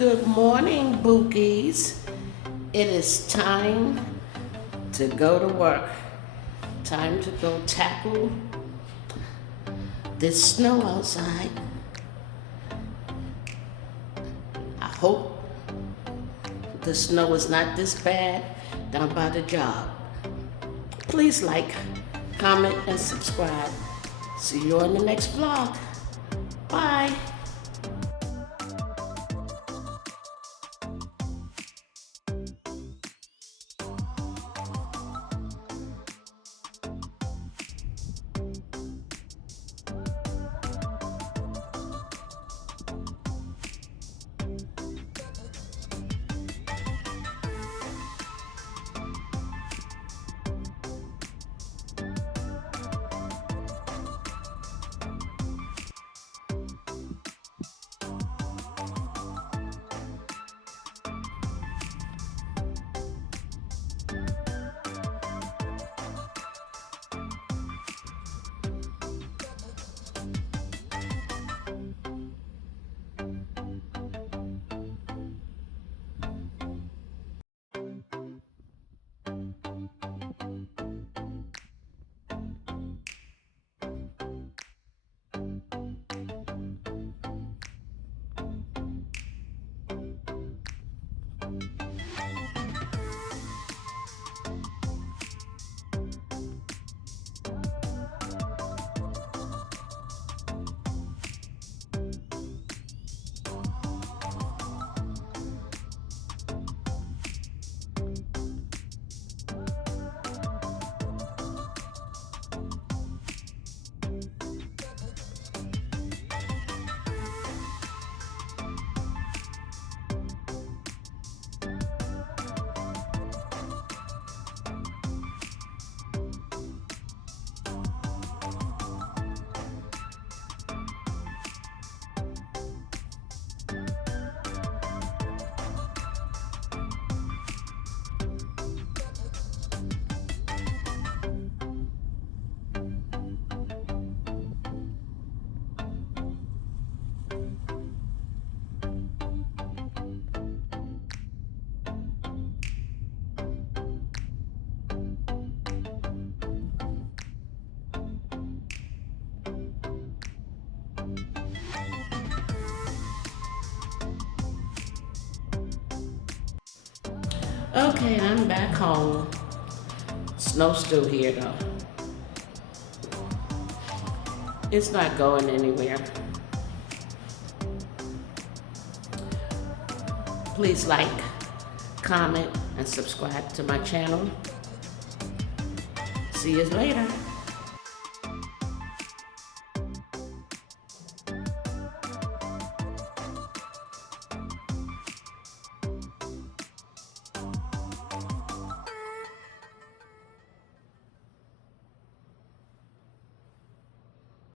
Good morning, Bookies. It is time to go to work. Time to go tackle this snow outside. I hope the snow is not this bad down by the job. Please like, comment, and subscribe. See you on the next vlog. Bye. Okay, I'm back home. Snow's still here though. It's not going anywhere. Please like, comment, and subscribe to my channel. See you later.